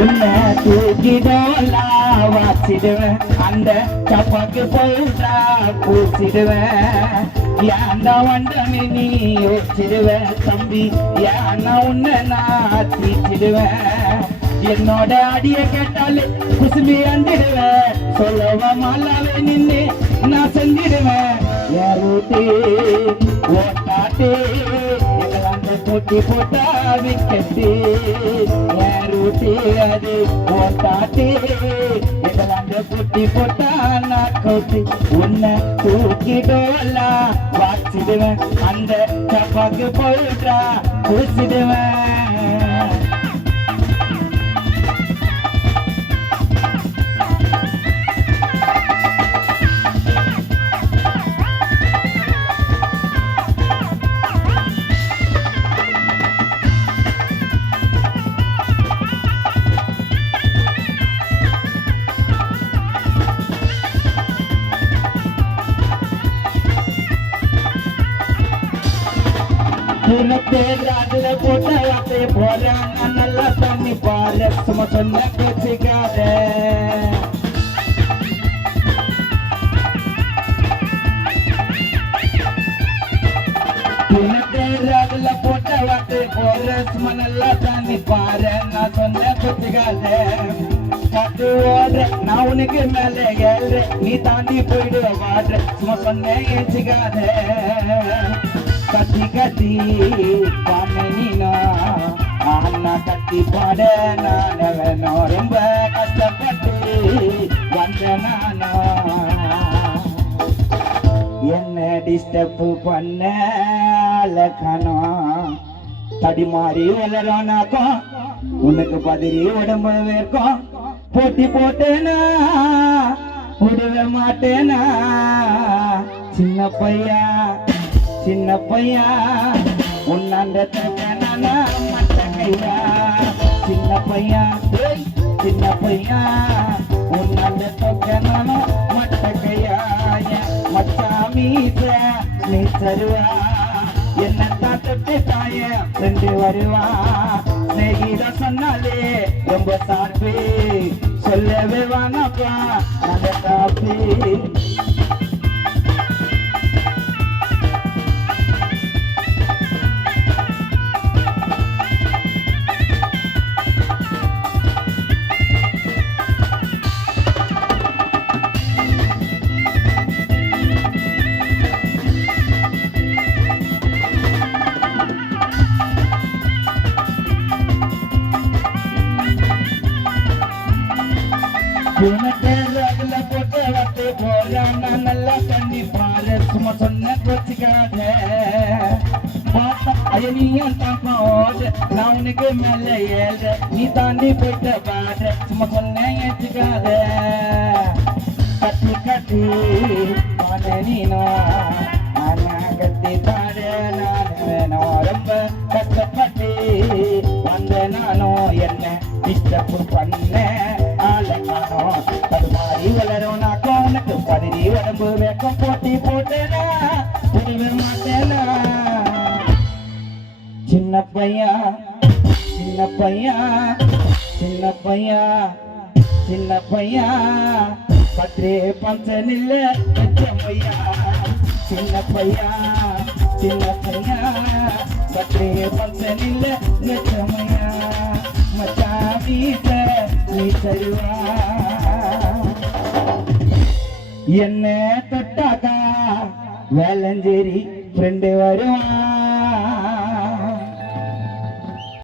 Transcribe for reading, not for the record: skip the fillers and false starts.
உன்னை தூக்கிடோலா வாச்சிடுவேன் அந்த சப்பாக்கு போல்றா பூச்சிடுவேன் ஏண்டா வண்டனு நீ யோசிச்சிடுவேன் தம்பி ஏன்னா உன்னை நான் தீச்சிடுவேன் என்னோட அடிய கேட்டாலே குசும்பி அண்டிடுவேன் சொல்லவ மாலாவே நின்று நான் செஞ்சிடுவேன் என் ரூட்டு ஓட்டாட்டே எங்களாண்ட போட்டி போட்டா விக்கெட்டு என் ரூட்டு அது ஓட்டாட்டே எங்களாண்ட போட்டி போட்டா நான் கவுட்டு உன்னை தூக்கிடோலா வாச்சிடுவேன் அந்த சப்பாக்கு போயிட்டா பூசிடுவேன் அதுல போட்ட வார்த்தை போறாங்க நல்லா தண்ணி பாரு சும்மா சொன்ன பேச்சுக்காத அதுல போட்ட வார்த்தை போற சும்மா நல்லா தண்ணி பாரு நான் சொன்ன பேச்சுக்காத காத்து ஓடுற நான் உனக்கு மேல ஏழ்ற நீ தாண்டி போயிடுவ வாடுற சும்மா சொன்ன ஏச்சுக்காத கத்தி கத்தி பாமினா அண்ணா கத்தி பாட நான் ரொம்ப கஷ்டப்பட்டு வந்த நானா என்ன டிஸ்டர்ப் பண்ண அழகானம் தடிமாறி வளரானாக்கும் உனக்கு பதிரி உடம்பு வேர்க்கும் போட்டி போட்டேனா விடவே மாட்டேனா சின்ன பையா சின்ன பையா உன்னாண்ட தக்கனா மட்ட கையா சின்ன பையா சின்ன பையா உன்னாண்ட தக்கனா மட்ட கையா மச்சா மீச நீ தருவா என்ன தாத்தத்தை தாய ரெண்டு வருவா ஸ்நேகித சொன்னாலே ரொம்ப சார்பு சொல்லவே வாங்கப்பா நல்ல காப்பி ரகுல போட்ட வட்டு போறான் நல்லா தண்ணி பாரு சும்மா சொன்ன கொச்சிக்காத அயனியும் தாப்பாடு நான் உனக்கு மேல ஏழ நீ தாண்டி போயிட்ட பாடு சும்மா சொன்ன ஏச்சுக்காத கட்டி கட்டி நீனா ஆனா கத்தி பாடு நான் ரொம்ப கஷ்டப்பட்டு வந்த நானும் என்ன டிஸ்டர்ப் பண்ண தடுமாறி வளரும் நாக்கும் உனக்கு பதிரி உடம்பு வேக்கம் போட்டி போட்டேனா புரிவே மாட்டேனா சின்ன பையா சின்ன பையா சின்ன பையா சின்ன பையா பற்றே பஞ்சன் இல்ல பையா சின்ன பையா சின்ன பையா பற்றே பஞ்சன் இல்ல நெச்சமையா மச்சா வீச நீ தருவா என்ன தொட்டாக்கா வேலஞ்சேரி ஃப்ரெண்டு வருவான்